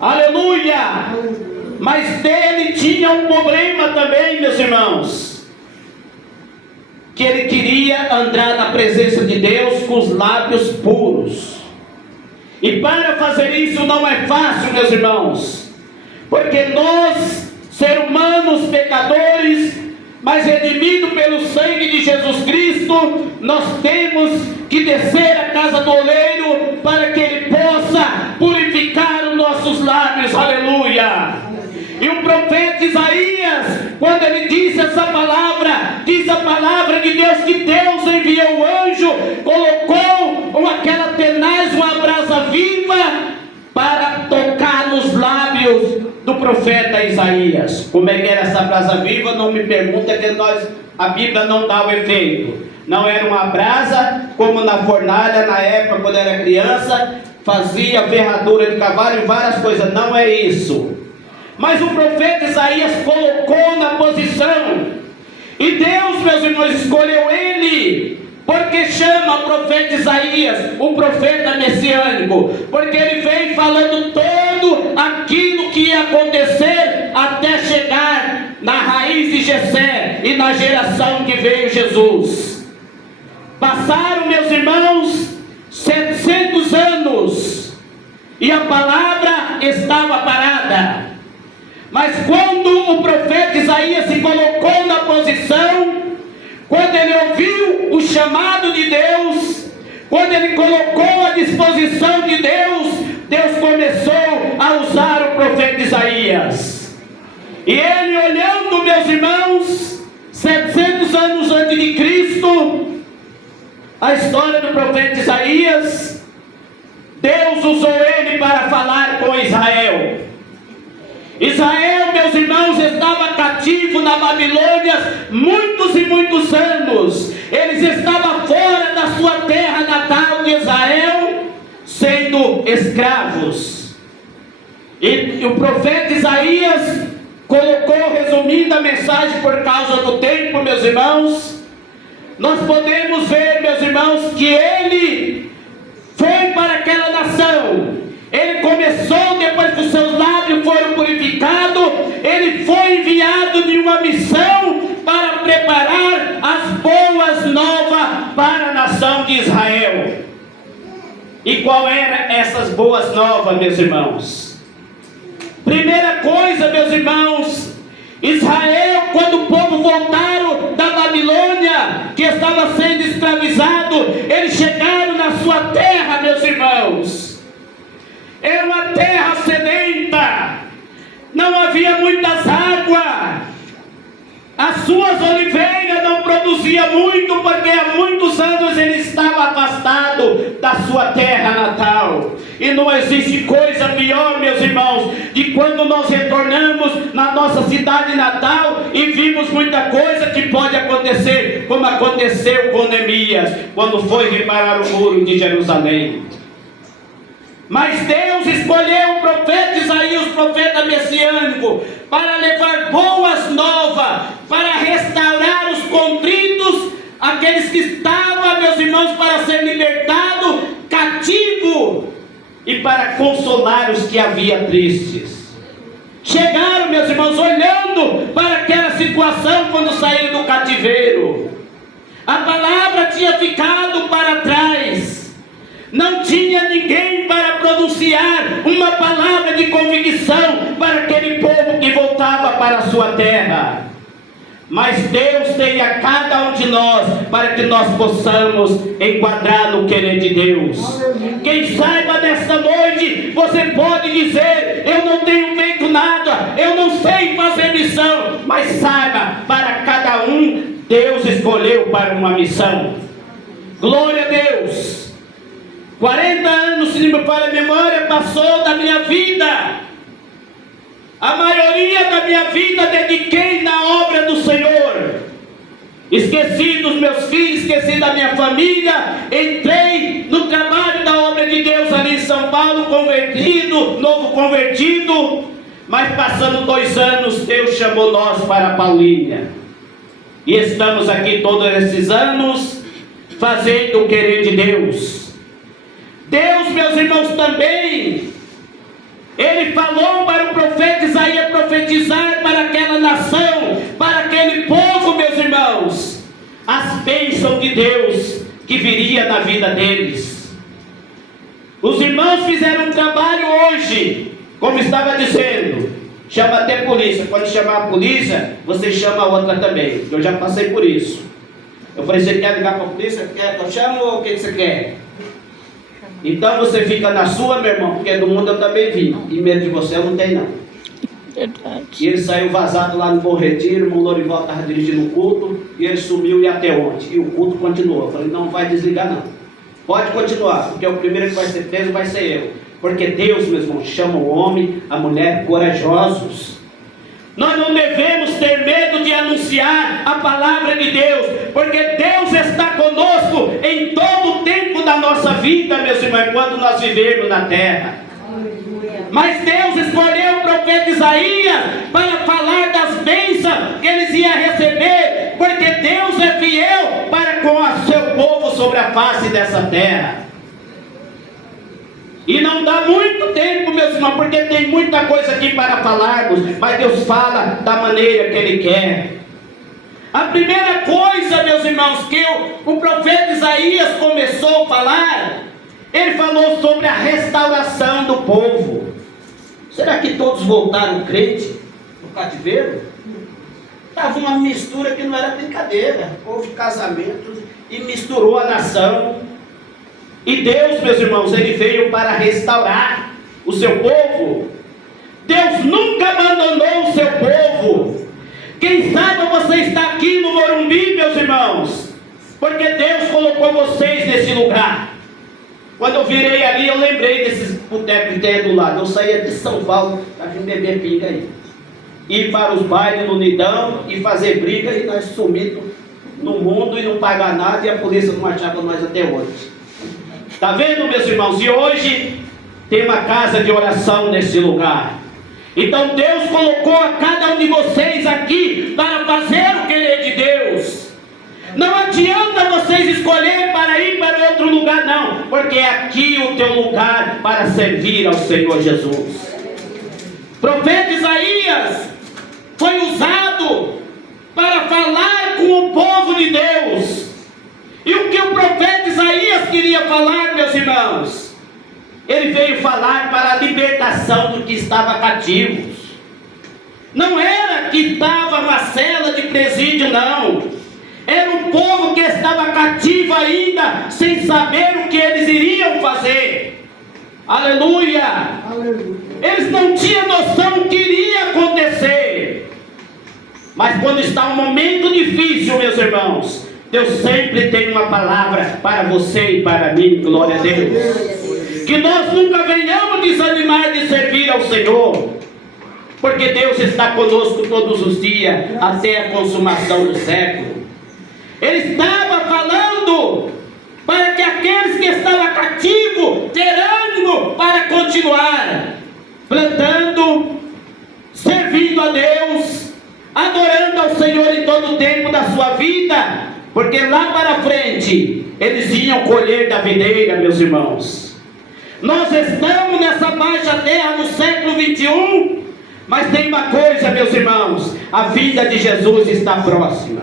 Aleluia! Mas ele tinha um problema também, meus irmãos, que ele queria andar na presença de Deus com os lábios puros. E para fazer isso não é fácil, meus irmãos, porque nós, seres humanos pecadores, mas redimidos pelo sangue de Jesus Cristo, nós temos que descer à casa do oleiro para que ele possa purificar os nossos lábios. Aleluia! E o profeta Isaías, quando ele disse essa palavra, diz a palavra de Deus que Deus enviou o anjo, colocou aquela tenaz, uma brasa viva, para tocar nos lábios do profeta Isaías. Como é que era essa brasa viva? Não me pergunta, que a Bíblia não dá o efeito. Não era uma brasa como na fornalha, na época quando era criança, fazia ferradura de cavalo e várias coisas. Não é isso. Mas o profeta Isaías colocou na posição, e Deus, meus irmãos, escolheu ele, porque chama o profeta Isaías o profeta messiânico, porque ele vem falando todo aquilo que ia acontecer até chegar na raiz de Jessé e na geração que veio Jesus. Passaram, meus irmãos, 700 anos e a palavra estava parada. Mas quando o profeta Isaías se colocou na posição, quando ele ouviu o chamado de Deus, quando ele colocou à disposição de Deus, Deus começou a usar o profeta Isaías. E ele, olhando, meus irmãos, 700 anos antes de Cristo, a história do profeta Isaías, Deus usou ele para falar com Israel. Israel, meus irmãos, estava cativo na Babilônia muitos e muitos anos. Eles estavam fora da sua terra natal de Israel, sendo escravos. E o profeta Isaías colocou, resumindo a mensagem por causa do tempo, meus irmãos, nós podemos ver, meus irmãos, que ele foi para aquela nação. Ele começou, depois que os seus lábios foram purificados, ele foi enviado de uma missão para preparar as boas novas para a nação de Israel. E qual eram essas boas novas, meus irmãos? Primeira coisa, meus irmãos, Israel, quando o povo voltaram da Babilônia, que estava sendo escravizado, eles chegaram na sua terra, meus irmãos. Era uma terra sedenta, não havia muitas águas, as suas oliveiras não produziam muito, porque há muitos anos ele estava afastado da sua terra natal. E não existe coisa pior, meus irmãos, de quando nós retornamos na nossa cidade natal e vimos muita coisa que pode acontecer, como aconteceu com Neemias, quando foi reparar o muro de Jerusalém. Mas Deus escolheu o profeta Isaías, o profeta messiânico, para levar boas novas, para restaurar os contritos, aqueles que estavam, meus irmãos, para ser libertados, cativos, e para consolar os que havia tristes. Chegaram, meus irmãos, olhando para aquela situação quando saíram do cativeiro. A palavra tinha ficado para trás. Não tinha ninguém para pronunciar uma palavra de convicção para aquele povo que voltava para a sua terra. Mas Deus tem a cada um de nós para que nós possamos enquadrar no querer de Deus. Quem saiba nesta noite, você pode dizer: eu não tenho feito nada, eu não sei fazer missão. Mas saiba, para cada um, Deus escolheu para uma missão. Glória a Deus. 40 anos, se me falha a memória, passou da minha vida. A maioria da minha vida dediquei na obra do Senhor. Esqueci dos meus filhos, esqueci da minha família. Entrei no trabalho da obra de Deus ali em São Paulo, convertido, novo convertido. Mas passando 2 anos, Deus chamou nós para Paulínia. E estamos aqui todos esses anos, fazendo o querer de Deus. Deus, meus irmãos, também, Ele falou para o profeta Isaías profetizar para aquela nação, para aquele povo, meus irmãos, as bênçãos de Deus que viria na vida deles. Os irmãos fizeram um trabalho hoje, como estava dizendo, chama até polícia. Quando chamar a polícia, você chama a outra também. Eu já passei por isso. Eu falei, você quer ligar para a polícia? Quer que eu chamo ou o que você quer? Então você fica na sua, meu irmão, porque do mundo eu também vim. E medo de você eu não tenho, não. Verdade. E ele saiu vazado lá no Bom Retiro, o irmão Lorival estava dirigindo o culto, e ele sumiu e até ontem. E o culto continuou. Eu falei, não vai desligar não. Pode continuar, porque o primeiro que vai ser preso vai ser eu. Porque Deus, meus irmãos, chama o homem, a mulher corajosos. Nós não devemos ter medo de anunciar a palavra de Deus, porque Deus está conosco em todo o tempo da nossa vida, meus irmãos, quando nós vivermos na terra. Mas Deus escolheu o profeta Isaías para falar das bênçãos que eles iam receber, porque Deus é fiel para com o seu povo sobre a face dessa terra. E não dá muito tempo, meus irmãos, porque tem muita coisa aqui para falarmos, mas Deus fala da maneira que Ele quer. A primeira coisa, meus irmãos, que o profeta Isaías começou a falar, ele falou sobre a restauração do povo. Será que todos voltaram crente no cativeiro? Estava uma mistura que não era brincadeira. Houve casamento e misturou a nação. E Deus, meus irmãos, Ele veio para restaurar o seu povo. Deus nunca abandonou o seu povo. Quem sabe você está aqui no Morumbi, meus irmãos, porque Deus colocou vocês nesse lugar. Quando eu virei ali, eu lembrei desses botecos que tem do lado. Eu saía de São Paulo para vir beber pinga aí. Ir para os bailes no Nidão e fazer briga, e nós sumidos no mundo e não pagar nada, e a polícia não achava nós até hoje. Está vendo, meus irmãos? E hoje tem uma casa de oração nesse lugar. Então Deus colocou a cada um de vocês aqui para fazer o querer de Deus. Não adianta vocês escolherem para ir para outro lugar, não, porque é aqui o teu lugar para servir ao Senhor Jesus. O profeta Isaías foi usado para falar com o povo de Deus. E o que o profeta Isaías queria falar, meus irmãos? Ele veio falar para a libertação do que estava cativos. Não era que estava na cela de presídio, não. Era um povo que estava cativo ainda, sem saber o que eles iriam fazer. Aleluia! Aleluia. Eles não tinham noção do que iria acontecer. Mas quando está um momento difícil, meus irmãos, Deus sempre tem uma palavra para você e para mim, glória a Deus. Que nós nunca venhamos desanimar de servir ao Senhor, porque Deus está conosco todos os dias, até a consumação do século. Ele estava falando para que aqueles que estavam cativos ter ânimo para continuar plantando, servindo a Deus, adorando ao Senhor em todo o tempo da sua vida, porque lá para frente eles iam colher da videira, meus irmãos. Nós estamos nessa baixa terra no século 21, mas tem uma coisa, meus irmãos, a vinda de Jesus está próxima.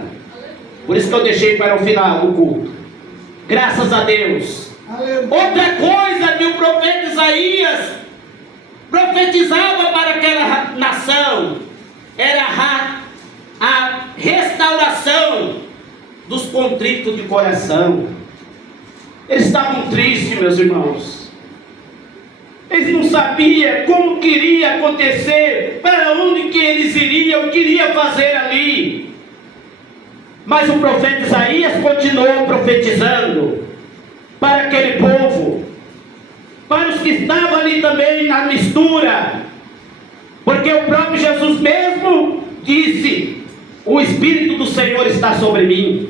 Por isso que eu deixei para o final do culto. Graças a Deus. Outra coisa que o profeta Isaías profetizava para aquela nação era a restauração dos contritos de coração. Eles estavam tristes, meus irmãos. Eles não sabiam como que iria acontecer, para onde que eles iriam, o que iria fazer ali. Mas o profeta Isaías continuou profetizando para aquele povo, para os que estavam ali também na mistura, porque o próprio Jesus mesmo disse: o Espírito do Senhor está sobre mim.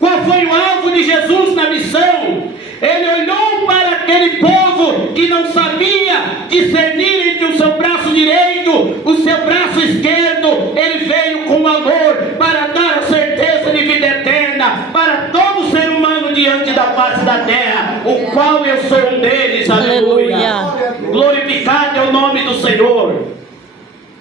Qual foi o alvo de Jesus na missão? Ele olhou para aquele povo que não sabia discernir entre o seu braço direito, o seu braço esquerdo. Ele veio com amor para dar a certeza de vida eterna para todo ser humano diante da face da terra, o qual eu sou um deles. Aleluia. Glorificado é o nome do Senhor.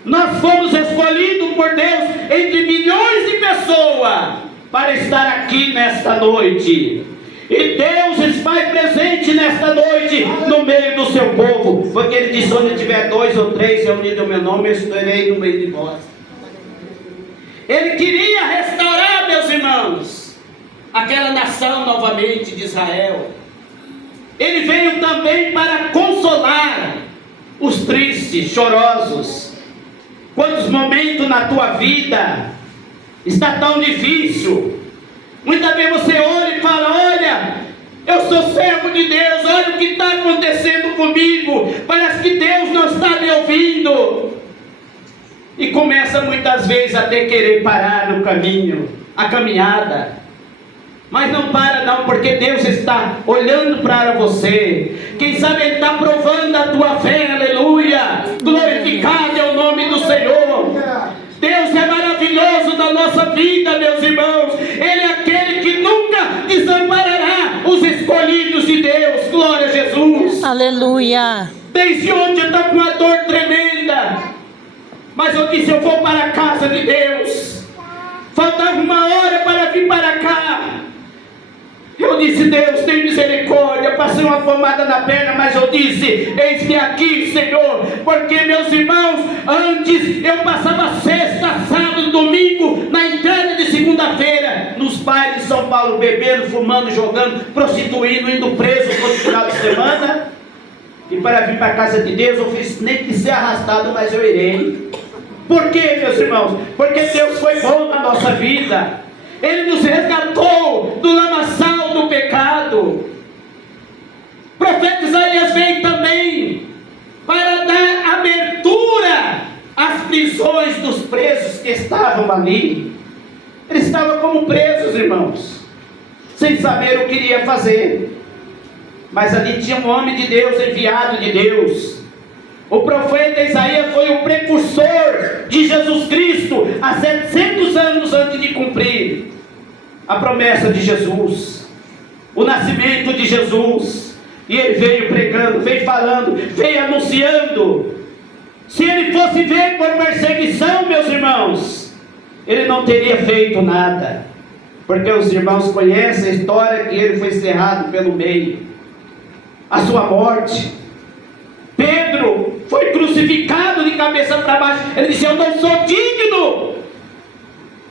Nós fomos escolhidos por Deus entre milhões de pessoas para estar aqui nesta noite. E Deus está presente nesta noite no meio do seu povo, porque Ele disse: onde tiver 2 ou 3 reunidos em meu nome, eu estarei no meio de vós. Ele queria restaurar, meus irmãos, aquela nação novamente de Israel. Ele veio também para consolar os tristes, chorosos. Quantos momentos na tua vida está tão difícil? Muitas vezes você olha e fala: olha, eu sou servo de Deus, olha o que está acontecendo comigo, parece que Deus não está me ouvindo. E começa muitas vezes até querer parar no caminho, a caminhada. Mas não para não, porque Deus está olhando para você. Quem sabe Ele está provando a tua fé, aleluia. Glorificado é o nome do Senhor. Deus é maravilhoso na nossa vida, meus irmãos. Ele é aquele que nunca desamparará os escolhidos de Deus. Glória a Jesus. Aleluia. Desde ontem eu estou com uma dor tremenda, mas eu disse: eu vou para a casa de Deus. Faltava uma hora para vir para cá. Eu disse: Deus, tem misericórdia. Passei uma pomada na perna, mas eu disse: eis-me aqui, Senhor. Porque, meus irmãos, antes eu passava sexta, sábado, domingo, na entrada de segunda-feira, nos bailes de São Paulo, bebendo, fumando, jogando, prostituindo, indo preso todo final de semana. E para vir para a casa de Deus, eu fiz nem que ser arrastado, mas eu irei. Por quê, meus irmãos? Porque Deus foi bom na nossa vida. Ele nos resgatou do lamaçal do pecado. O profeta Isaías veio também para dar abertura às prisões dos presos que estavam ali. Eles estavam como presos, irmãos, sem saber o que iria fazer. Mas ali tinha um homem de Deus, enviado de Deus. O profeta Isaías foi o precursor de Jesus Cristo há 700 anos antes de cumprir a promessa de Jesus, o nascimento de Jesus. E ele veio pregando, veio falando, veio anunciando. Se ele fosse ver por perseguição, meus irmãos, ele não teria feito nada, porque os irmãos conhecem a história que ele foi cerrado pelo meio, a sua morte. Pedro foi crucificado de cabeça para baixo. Ele disse: eu não sou digno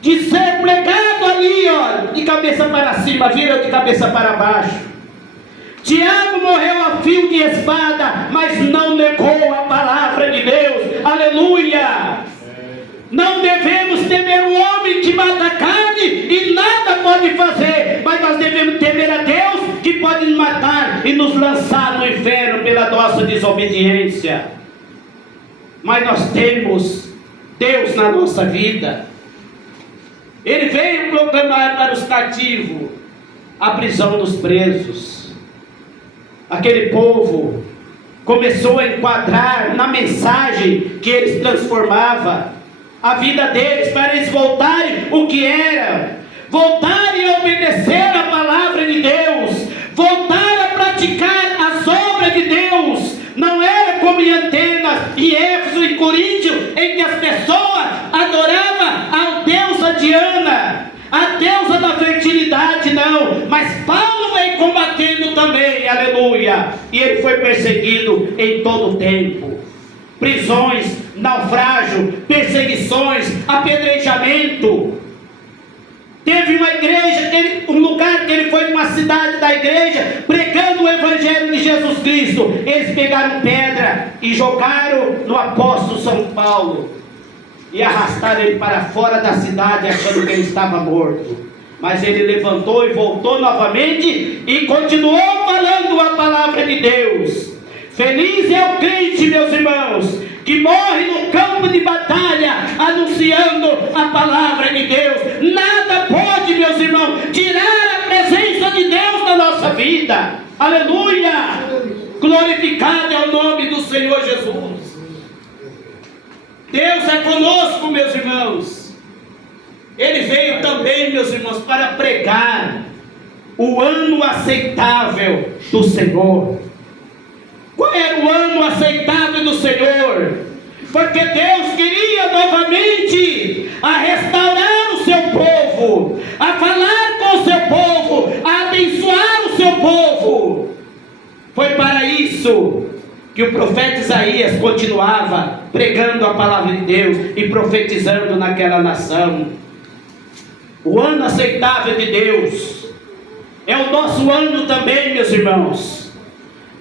de ser pregado ali, ó, de cabeça para cima, vira de cabeça para baixo. Tiago morreu a fio de espada, mas não negou a palavra de Deus. Aleluia. Não devemos temer o homem que mata a carne e nada pode fazer, mas nós devemos temer a Deus que pode nos matar e nos lançar no inferno pela nossa desobediência. Mas nós temos Deus na nossa vida. Ele veio proclamar para os cativos a prisão dos presos. Aquele povo começou a enquadrar na mensagem que eles transformavam a vida deles, para eles voltarem o que era, voltarem a obedecer a palavra de Deus, voltar a praticar as obras de Deus. Não era como em Atenas, em Éfeso, em Coríntio, em que as pessoas adoravam a deusa Diana, a deusa da fertilidade, não. Mas Paulo veio combatendo também, aleluia. E ele foi perseguido em todo o tempo. Prisões, naufrágio, perseguições, apedrejamento. Teve uma igreja, um lugar que ele foi, uma cidade da igreja, pregando o evangelho de Jesus Cristo. Eles pegaram pedra e jogaram no apóstolo São Paulo e arrastaram ele para fora da cidade, achando que ele estava morto. Mas ele levantou e voltou novamente e continuou falando a palavra de Deus. Feliz é o crente, meus irmãos, que morre no campo de batalha, anunciando a palavra de Deus. Nada pode, meus irmãos, tirar a presença de Deus na nossa vida. Aleluia! Glorificado é o nome do Senhor Jesus. Deus é conosco, meus irmãos. Ele veio também, meus irmãos, para pregar o ano aceitável do Senhor. Qual era o ano aceitável do Senhor? Porque Deus queria novamente a restaurar o seu povo, a falar com o seu povo, a abençoar o seu povo. Foi para isso que o profeta Isaías continuava pregando a palavra de Deus e profetizando naquela nação. O ano aceitável de Deus é o nosso ano também, meus irmãos,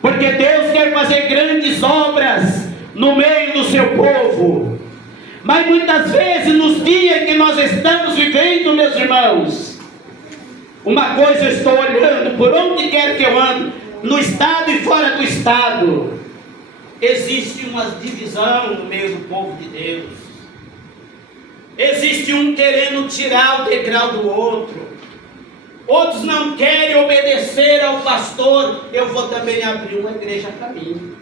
porque Deus quer fazer grandes obras no meio do seu povo. Mas muitas vezes nos dias que nós estamos vivendo, meus irmãos, uma coisa eu estou olhando por onde quer que eu ando, no estado e fora do estado, existe uma divisão no meio do povo de Deus. Existe um querendo tirar o degrau do outro. Outros não querem obedecer ao pastor. Eu vou também abrir uma igreja para mim.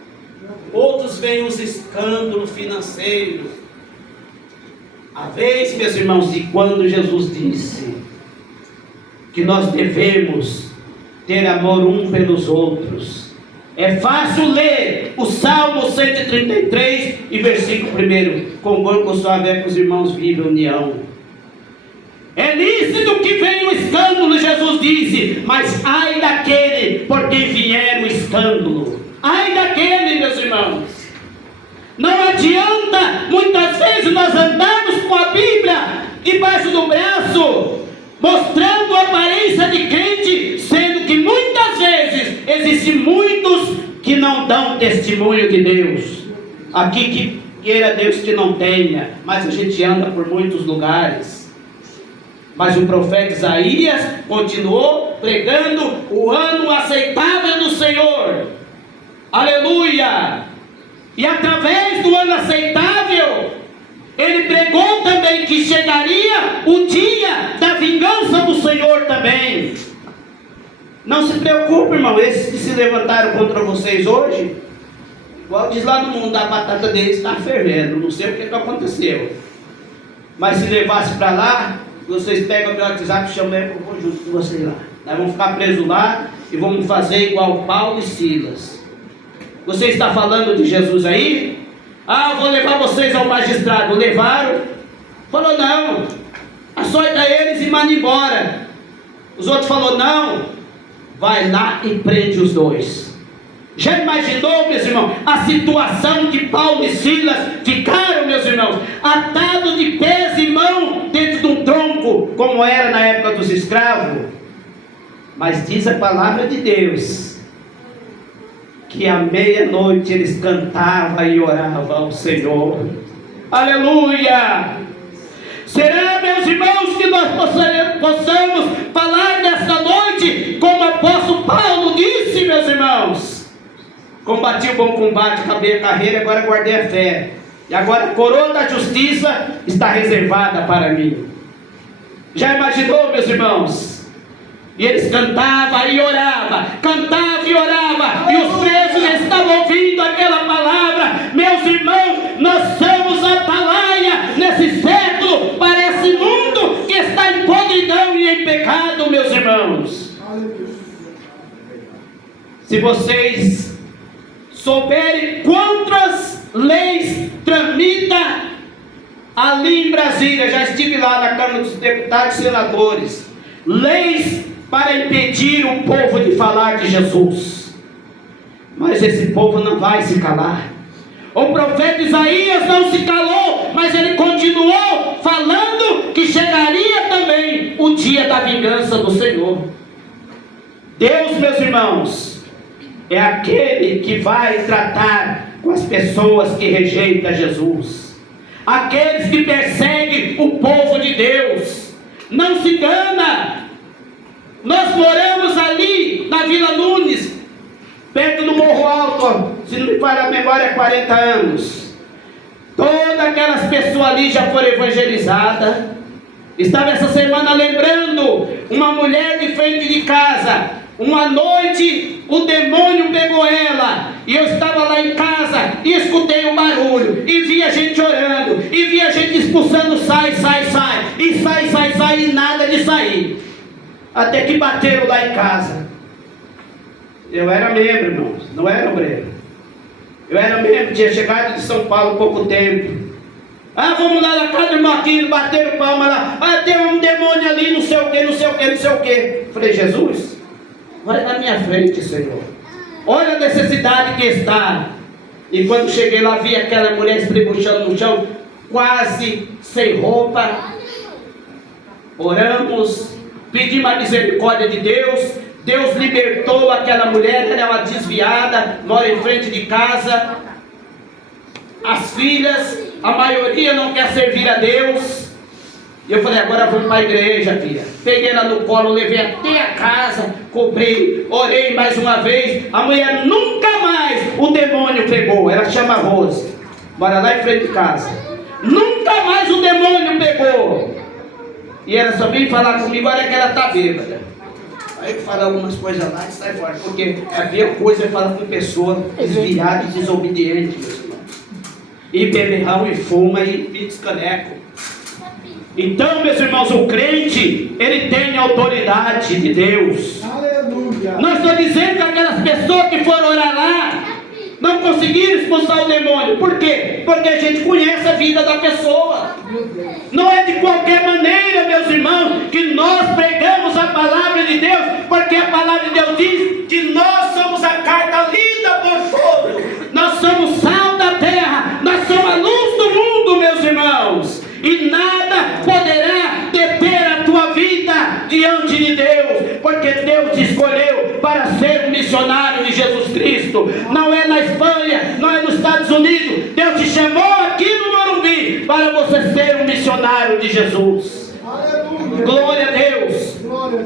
Outros veem os escândalos financeiros. A vez, meus irmãos, de quando Jesus disse que nós devemos ter amor um pelos outros. É fácil ler o Salmo 133 e versículo 1. Concordo com sua fé que os irmãos vivem união. É lícito que venha o escândalo, Jesus disse, mas ai daquele por quem vier o escândalo. Ai daquele, meus irmãos. Não adianta muitas vezes nós andarmos com a Bíblia debaixo do braço, mostrando a aparência de crente, sendo que muitas vezes existem muitos que não dão testemunho de Deus. Aqui que queira Deus que não tenha, mas a gente anda por muitos lugares. Mas o profeta Isaías continuou pregando o ano aceitável do Senhor. Aleluia! E através do ano aceitável, ele pregou também que chegaria o dia da vingança do Senhor também. Não se preocupe, irmão, esses que se levantaram contra vocês hoje, igual diz lá no mundo, a batata deles está fervendo, não sei o que aconteceu. Mas se levasse para lá, vocês pegam o meu WhatsApp e chamam eu vou junto com vocês lá. Nós vamos ficar presos lá e vamos fazer igual Paulo e Silas. Você está falando de Jesus aí? Ah, eu vou levar vocês ao magistrado. Levaram? Falou não, açoita eles e manda embora. Os outros falaram não, vai lá e prende os dois. Já imaginou, meus irmãos, a situação que Paulo e Silas ficaram, meus irmãos, atados de pés e mãos dentro de um tronco, como era na época dos escravos? Mas diz a palavra de Deus que à meia-noite eles cantavam e oravam ao Senhor. Aleluia! Será, meus irmãos, que nós possamos falar nesta noite, como o apóstolo Paulo disse, meus irmãos: combati o bom combate, acabei a carreira, agora guardei a fé, e agora a coroa da justiça está reservada para mim. Já imaginou, meus irmãos? E eles cantavam e oravam, e os presos estavam ouvindo aquela palavra. Meus irmãos, nós somos a atalaia nesse século para esse mundo que está em podridão e em pecado, meus irmãos. Se vocês souberem quantas leis tramita ali em Brasília, já estive lá na Câmara dos Deputados e Senadores, leis para impedir o povo de falar de Jesus. Mas esse povo não vai se calar. O profeta Isaías não se calou, mas ele continuou falando que chegaria também o dia da vingança do Senhor. Deus, meus irmãos, é aquele que vai tratar com as pessoas que rejeitam Jesus, aqueles que perseguem o povo de Deus. Não se engana. Nós moramos ali na Vila Nunes, perto do Morro Alto, se não me falha a memória, 40 anos. Todas aquelas pessoas ali já foram evangelizadas. Estava essa semana lembrando uma mulher de frente de casa. Uma noite o demônio pegou ela, e eu estava lá em casa e escutei um barulho, e via gente orando, e via gente expulsando, sai, e nada de sair. Até que bateram lá em casa. Eu era membro, irmãos, não era obreiro. Eu era membro, tinha chegado de São Paulo há pouco tempo. Vamos lá na casa do irmão Aquino, bateram palma lá. Tem um demônio ali, não sei o que, não sei o que, não sei o que. Falei, Jesus, olha na minha frente, Senhor. Olha a necessidade que está. E quando cheguei lá, vi aquela mulher espreguiçando no chão, quase sem roupa. Oramos, pedimos a misericórdia de Deus. Deus libertou aquela mulher, ela é uma desviada, mora em frente de casa. As filhas, a maioria não quer servir a Deus. E eu falei, agora vamos para a igreja, filha. Peguei ela no colo, levei até a casa, cobrei, orei mais uma vez. A mulher nunca mais o demônio pegou. Ela chama Rose, mora lá em frente de casa. Nunca mais o demônio pegou. E ela só veio falar comigo, olha que ela está bêbada. Aí fala algumas coisas lá e sai fora. Porque a pior coisa é falar com pessoa desviada e desobediente, meus irmãos. E beberrão e fuma e descaneco. Então, meus irmãos, o crente, ele tem a autoridade de Deus. Aleluia. Não estou dizendo que aquelas pessoas que foram orar lá não conseguiram expulsar o demônio. Por quê? Porque a gente conhece a vida da pessoa. Não é de qualquer maneira, meus irmãos, que nós pregamos a palavra de Deus, porque a palavra de Deus diz que nós somos a carta lida por todos. Nós somos sal da terra, nós somos a luz do mundo, meus irmãos. E nada poderá deter a tua vida diante de Deus, porque Deus te escolheu para ser um missionário de Jesus Cristo. Não é na Espanha, não é nos Estados Unidos. Deus te chamou aqui no Morumbi para você ser um missionário de Jesus. Aleluia. Glória a Deus.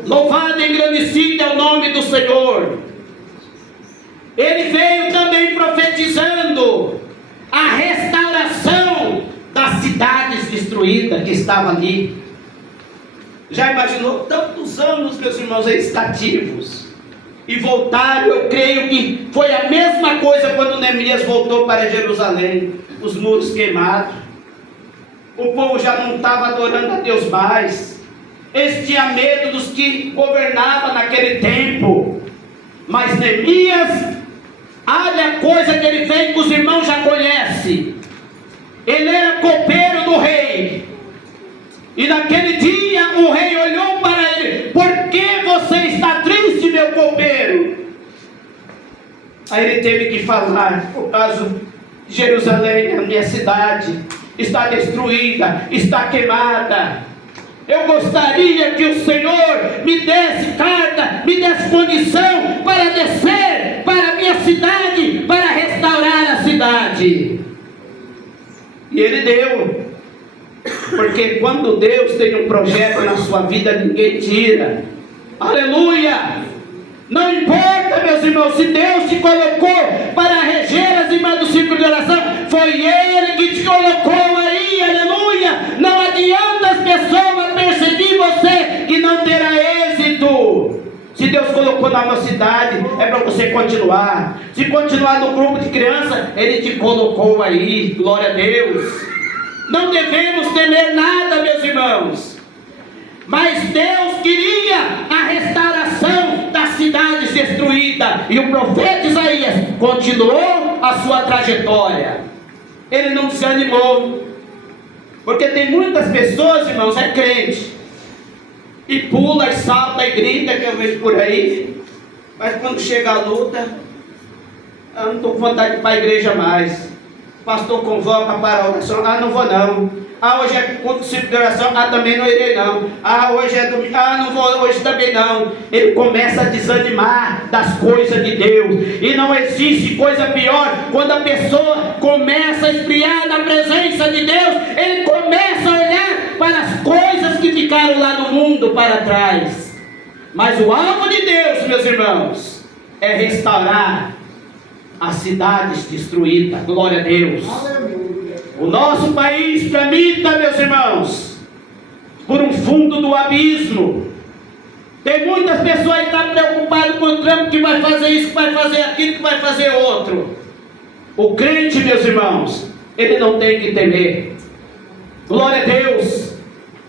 Louvado e engrandecido é o nome do Senhor. Ele veio também profetizando a restauração das cidades destruídas que estavam ali. Já imaginou tantos anos, meus irmãos, eles cativos e voltaram? Eu creio que foi a mesma coisa quando Neemias voltou para Jerusalém. Os muros queimados, o povo já não estava adorando a Deus mais. Eles tinham medo dos que governavam naquele tempo. Mas Neemias, olha a coisa que ele fez que os irmãos já conhecem. Ele era copeiro do rei. E naquele dia o rei olhou para ele: por que você está triste, meu copeiro? Aí ele teve que falar: por causa de Jerusalém, a minha cidade está destruída, está queimada. Eu gostaria que o Senhor me desse carta, me desse condição para descer para a minha cidade, para restaurar a cidade. E ele deu, porque quando Deus tem um projeto na sua vida, ninguém tira. Aleluia! Não importa, meus irmãos, se Deus te colocou para reger as irmãs do círculo de oração, foi Ele que te colocou aí, aleluia! Não adianta as pessoas perseguir você, que não terá êxito. Se Deus colocou na nossa cidade, é para você continuar. Se continuar no grupo de criança, Ele te colocou aí, glória a Deus. Não devemos temer nada, meus irmãos. Mas Deus queria a restauração das cidades destruídas. E o profeta Isaías continuou a sua trajetória. Ele não desanimou. Porque tem muitas pessoas, irmãos, é crente, e pula, e salta, e grita, que eu vejo por aí. Mas quando chega a luta, eu não estou com vontade de ir para a igreja mais. O pastor convoca para a oração: não vou não. Hoje é culto de oração, também não irei não. Hoje é domingo, não vou hoje também não. Ele começa a desanimar das coisas de Deus. E não existe coisa pior quando a pessoa começa a esfriar na presença de Deus. Ele começa a olhar para as coisas que ficaram lá no mundo para trás. Mas o alvo de Deus, meus irmãos, é restaurar as cidades destruídas. Glória a Deus. O nosso país tramita, meus irmãos, por um fundo do abismo. Tem muitas pessoas que estão preocupadas com o Trump, que vai fazer isso, que vai fazer aquilo, que vai fazer outro. O crente, meus irmãos, ele não tem que temer. Glória a Deus.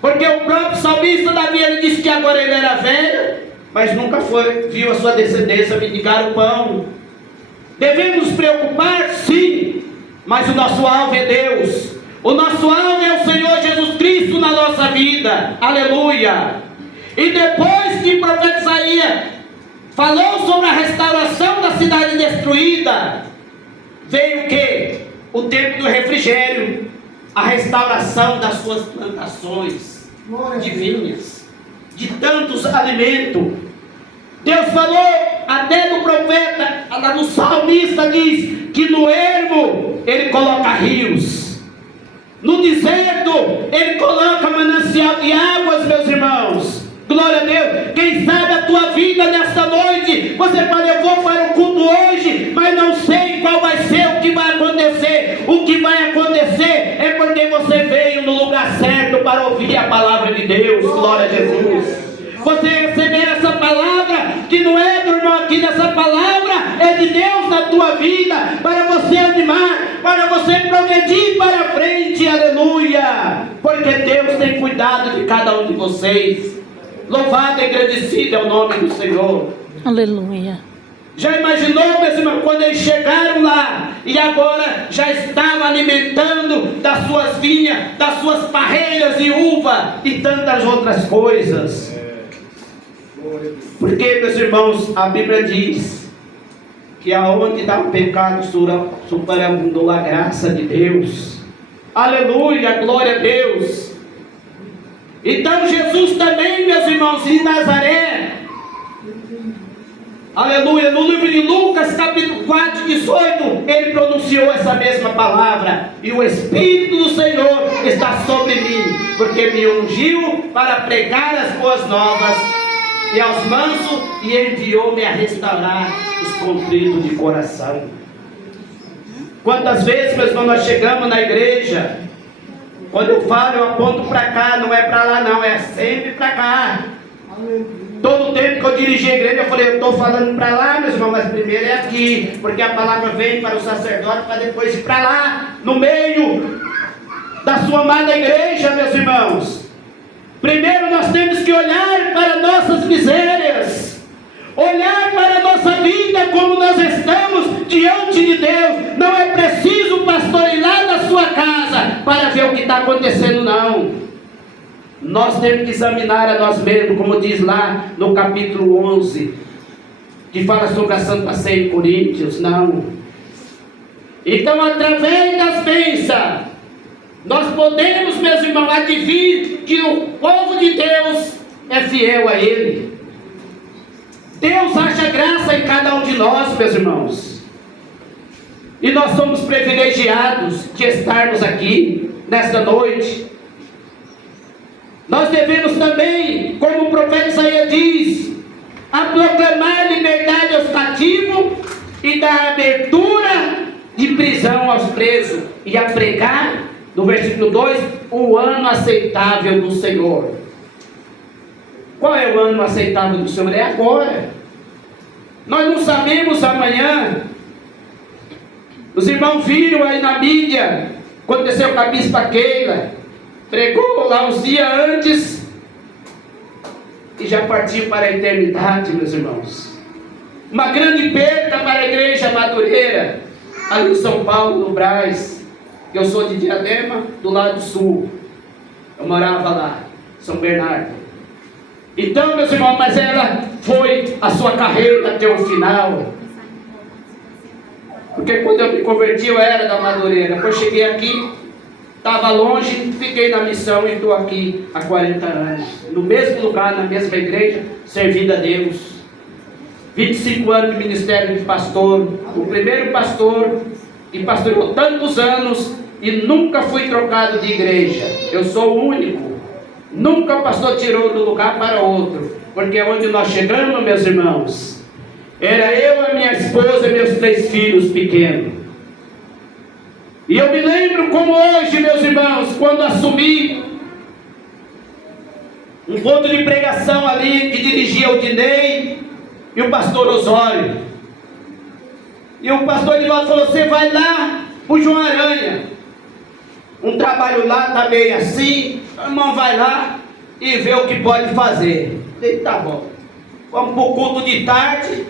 Porque o próprio salmista Davi, ele disse que agora ele era velho, mas nunca viu a sua descendência mendigar o pão. Devemos nos preocupar, sim, mas o nosso alvo é Deus. O nosso alvo é o Senhor Jesus Cristo na nossa vida. Aleluia! E depois que o profeta Isaías falou sobre a restauração da cidade destruída, veio o quê? O tempo do refrigério, a restauração das suas plantações de vinhas, de tantos alimentos. Deus falou até do profeta, no salmista diz que no ermo Ele coloca rios, no deserto Ele coloca manancial de águas, meus irmãos. Glória a Deus. Quem sabe a tua vida nesta noite, você fala, eu vou para o culto hoje, mas não sei qual vai ser, o que vai acontecer. O que vai acontecer é porque você veio no lugar certo para ouvir a palavra de Deus. Glória a Jesus. Você receber essa palavra, que não é do irmão aqui, dessa palavra é de Deus na tua vida, para você animar, para você progredir para frente, aleluia, porque Deus tem cuidado de cada um de vocês. Louvado e agradecido é o nome do Senhor. Aleluia. Já imaginou, meus irmãos, quando eles chegaram lá e agora já estavam alimentando das suas vinhas, das suas parreiras de uva e tantas outras coisas? Porque, meus irmãos, a Bíblia diz que aonde está o pecado superabundou a graça de Deus. Aleluia, glória a Deus. Então Jesus também, meus irmãos, em Nazaré, aleluia, no livro de Lucas, capítulo 4, 18, ele pronunciou essa mesma palavra: e o Espírito do Senhor está sobre mim, porque me ungiu para pregar as boas novas e aos mansos, e enviou-me a restaurar os contritos de coração. Quantas vezes, meus irmãos, nós chegamos na igreja, quando eu falo, eu aponto para cá, não é para lá não, é sempre para cá. Todo o tempo que eu dirigi a igreja, eu falei, eu estou falando para lá, meus irmãos, mas primeiro é aqui, porque a palavra vem para o sacerdote, para depois ir para lá, no meio da sua amada igreja, meus irmãos. Primeiro nós temos que olhar para nossas misérias, olhar para a nossa vida, como nós estamos diante de Deus. Não é preciso o pastor ir lá na sua casa para ver o que está acontecendo, não. Nós temos que examinar a nós mesmos, como diz lá no capítulo 11, que fala sobre a Santa Ceia em Coríntios. Não. Então, através das bênçãos, nós podemos, meus irmãos, advir que o povo de Deus é fiel a Ele. Deus acha graça em cada um de nós, meus irmãos. E nós somos privilegiados de estarmos aqui nesta noite. Nós devemos também, como o profeta Isaías diz, a proclamar liberdade aos cativos e dar abertura de prisão aos presos, e a pregar, no versículo 2, o ano aceitável do Senhor. Qual é o ano aceitável do Senhor? É agora. Nós não sabemos amanhã. Os irmãos viram aí na mídia, aconteceu com a bispa Keila, pregou lá uns dias antes e já partiu para a eternidade, meus irmãos. Uma grande perda para a igreja Madureira, ali em São Paulo, no Brás. Eu sou de Diadema, do lado sul. Eu morava lá, São Bernardo. Então, meus irmãos, mas ela foi a sua carreira até o final. Porque quando eu me converti, eu era da Madureira. Quando eu cheguei aqui, estava longe, fiquei na missão e estou aqui há 40 anos. No mesmo lugar, na mesma igreja, servindo a Deus. 25 anos de ministério de pastor. O primeiro pastor que pastoreou tantos anos e nunca fui trocado de igreja. Eu sou o único. Nunca o pastor tirou de um lugar para outro. Porque onde nós chegamos, meus irmãos, era eu, a minha esposa e meus 3 filhos pequenos. E eu me lembro como hoje, meus irmãos, quando assumi um ponto de pregação ali, que dirigia o Dinei e o pastor Osório. E o pastor Edivaldo falou, você vai lá para o João Aranha. Um trabalho lá está meio assim, o irmão vai lá e vê o que pode fazer. Eu falei, tá bom. Vamos para o culto de tarde.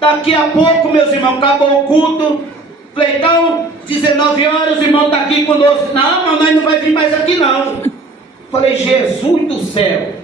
Daqui a pouco, meus irmãos, acabou o culto. Falei, então, 19 horas, o irmão está aqui conosco. Não, mas nós não vai vir mais aqui não. Falei, Jesus do céu.